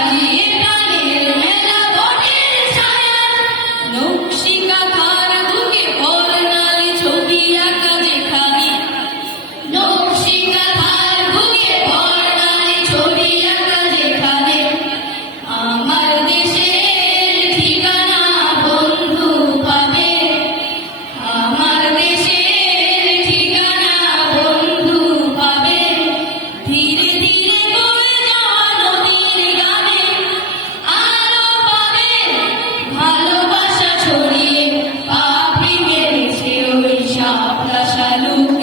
Maria. Shalom.